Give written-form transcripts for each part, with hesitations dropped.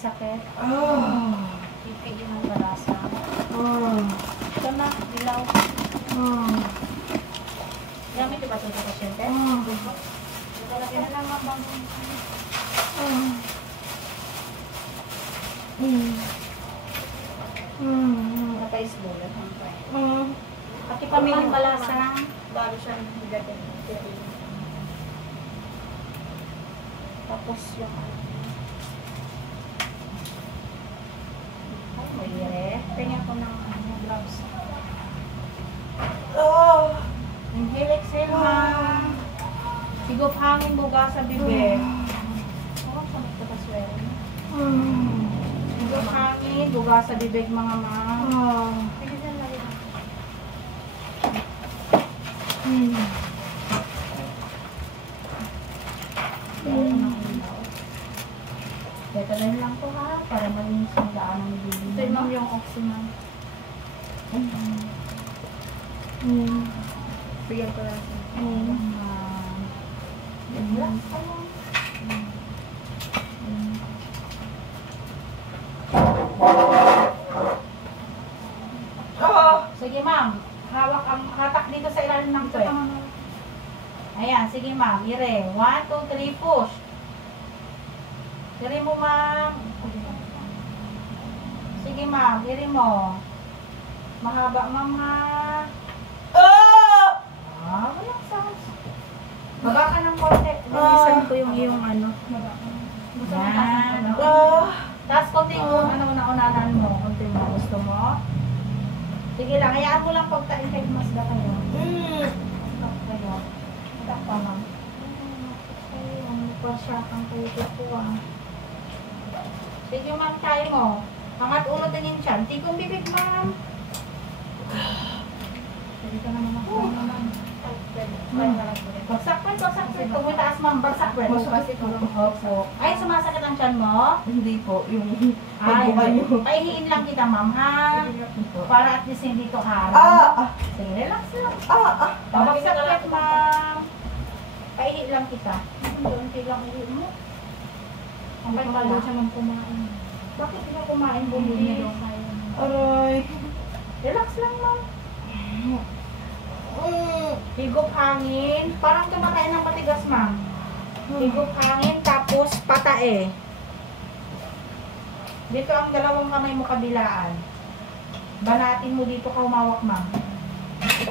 Sakit. Pipigil ng balasa. Ito na, dilaw. Gamit ba ito sa pasyente? Lagyan na lang mabang. Naka-isbulat. Pati pa may balasa. Bago siya nagagawin. Tapos yung tingnan ko ng gloves. Inhale, exhale, ma'am. Sigop hangin, buga sa bibig. Sa magpapaswero. Sigop hangin, buga sa bibig, mga ma'am. Sige dyan lang yun. Betadine lang po ha, para malinis ang daan ng bibig. Ito ma'am yung oxyman. Bigyan ko lang. Relax ka lang. Sige ma'am, hawak ang hatak dito sa ilalim ng puwet. Ayan, sige ma'am, ire. 1, 2, 3, push. Ire mo ma'am. Sige ma'am, ire mo. Mahaba ma'am ha. Walang sounds. Baba ka ng konti. Linisan ko yung iyong ano. Yan. Tapos konti yung una-unanan mo. Konti mo. Gusto mo? Sige lang. Hayaan mo lang pagka-intake masda kayo. Stop kayo. Stop pa ma'am. Pasyakang kayo dito ah. Sige ma'am, tayo mo. Angat ulo din yung tiyan. Tikong bibig ma'am. Pwede ka naman ako naman. Bagsak pa, Kung may taas ma'am, bagsak pa. Ay, sumasakit ang tiyan mo? Hindi po, yung pagbuka nyo. Paihiin lang kita ma'am ha. Para at least hindi ito harap. Sige, relax lang. Bagsak pa ma'am. Paihiin lang kita. Unti lang ihiin mo. Ang pagkalo siya ma'am kumain. Bakit hindi kumain? Bumili. Aray. Relax lang ma'am. Higop hangin. Parang kumakain ng patigas, ma'am. Higop hangin, tapos patae. Dito ang dalawang kamay mo kabilaan. Banatin mo dito ka humawak, ma'am.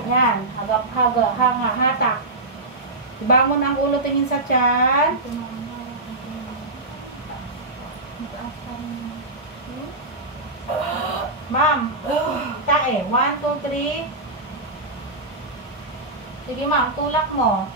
Yan. Hanga, hatak. Ibangon ang ulo, tingin sa tiyan. Ma'am. Tae. 1, 2, 3. Sige ma'am, tulak mo.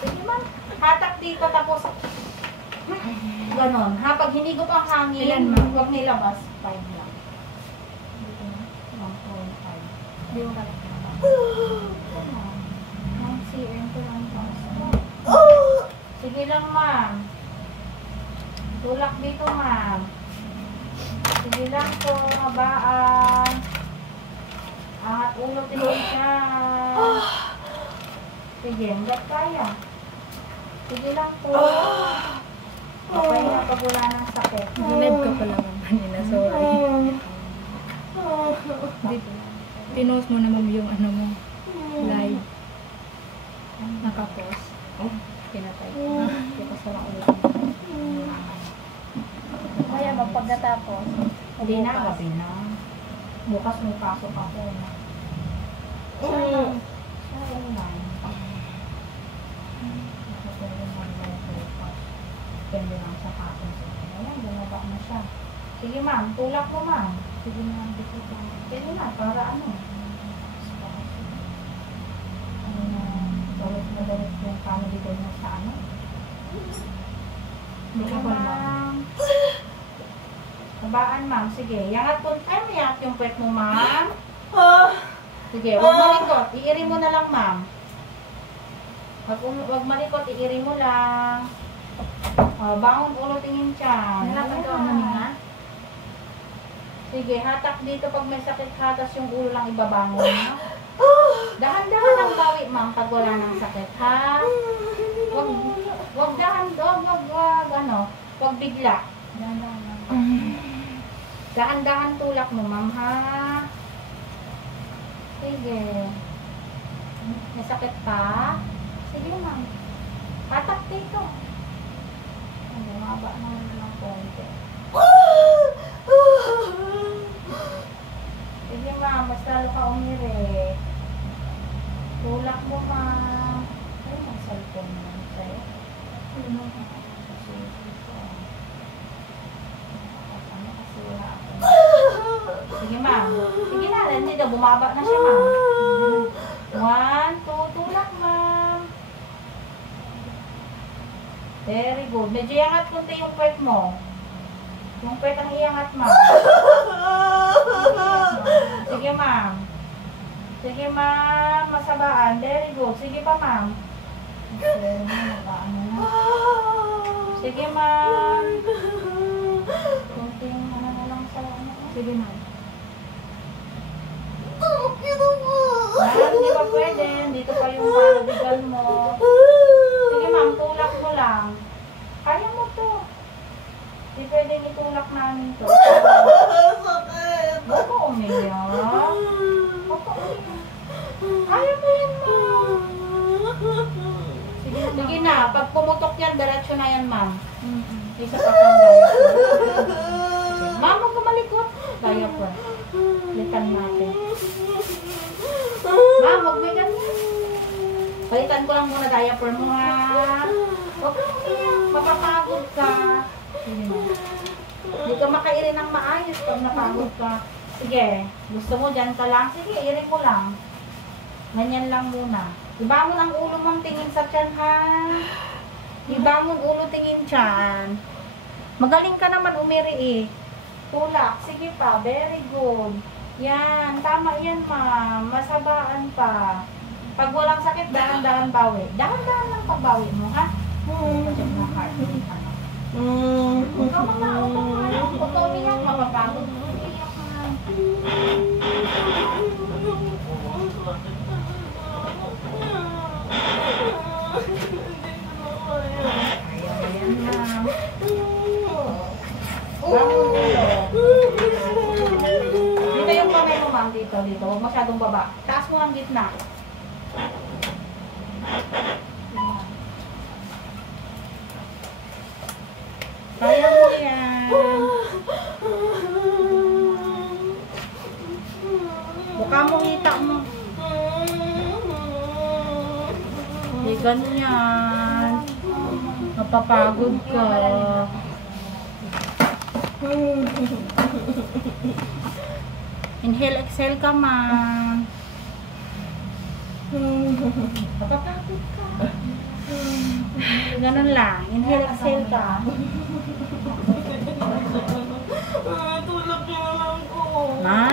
Sige ma'am, hatak dito tapos ganon. Ha, pag hinigop ang hangin, huwag nilabas. 5 lang. Dito na. 1.5. Hindi mo kalit na ba? 9 cm ko lang ito. Sige lang, ma'am. Tulak dito, ma'am. Sige lang po, habaan. Angat ulo, tingin siya. Sige, hanggat kaya. Sige lang po. Okay na pag wala ng sakit. Ginad ka pala ma'am kanina, sorry. Pinost mo naman yung ano mo, live. Nakapost. Pinatay ko. Tapos na lang ulit. Kaya magpagkatapos. Hindi na, gabi na. Bukas may pasok ako. Siya lang. Depende lang sa kapon sa kanya. Ayan, bumaba na siya. Sige ma'am, tulak mo ma'am. Sige ma'am, dito lang. Pwede na, para ano. Ano na, dalit na dalit yung family ko na sa ano. Sige ma'am. Babaan ma'am, sige. Yangat po, ay mayak yung puwet mo ma'am. Sige, huwag malikot. Iiri mo na lang, ma'am. Huwag malikot, iiri mo lang. Bangon ulo, tingin siya. Nalaman ka ang maninga? Sige, hatak dito pag may sakit hatas yung ulo lang ibabangon. No? Dahan-dahan ang bawi, ma'am, pag wala ng sakit, ha? Wag wag bigla. Dahan-dahan tulak mo, ma'am, ha? Sige. May sakit pa? Sige, ma'am. Hatak dito. Bumaba naman ng konti. Sige, ma'am. Mas lalo ka umiri. Tulak mo, ma'am. Ay, ang cellphone mo sa'yo. Kasi dito. Ano kasi wala ako. Sige, ma'am. Sige na. Hindi daw. Bumaba na siya, ma'am. 1, 2, tulak, ma'am. Very good. Medyo iangat kunti yung puwet mo. Yung puwet ang iangat, ma'am. Sige, ma'am. Sige, ma'am. Masabaan. Very good. Sige pa, ma'am. Sige, ma'am. Kunting ano na lang sa ano. Sige, ma'am. Ma'am, hindi pa pwede. Dito pa yung palabigan mo. Sige, ma'am. Tulak mo lang. Kaya mo to. Hindi pwedeng itulak namin to. Huwag ka umiyak. Huwag ka umiyak. Kaya mo yan, ma'am. Sige na. Pag pumutok yan, diretso na yan, ma'am. Isa pa kang diaper. Ma'am, huwag ka malikot. Diaper. Litan natin. Ma'am, huwag may ganyan. Palitan ko lang muna diaper mo, ha. Huwag ka umiyak. Mapapagod ka. Sige, ma'am. Hindi ka makairi ng maayos pag napagod ka. Sige, gusto mo dyan ka lang? Sige, iri mo lang. Ganyan lang muna. Ibangon ang ulo mong tingin sa tiyan, ha? Ibangon ulo tingin tiyan. Magaling ka naman umiri eh. Tulak. Sige pa. Very good. Yan. Tama yan, ma'am. Masabaan pa. Pag walang sakit, dahan-dahan bawi. Dahan-dahan lang pagbawi mo, ha? Huwag ka umiyak. Huwag ka umiyak. Mapapagod. Umiyak ka. Ayan, ma'am. Bangon ulo. Dito yung kamay mo, ma'am. Dito. Huwag masyadong baba. Taas mo ang gitna. Kaya mo yan. Baka mo kita mo. Hindi ganyan. Napapagod ka. Inhale, exhale ka, ma'am. Napapagod ka. Ganun lang. Inhale, exhale ka. Tulak niyo lang ko. Ma?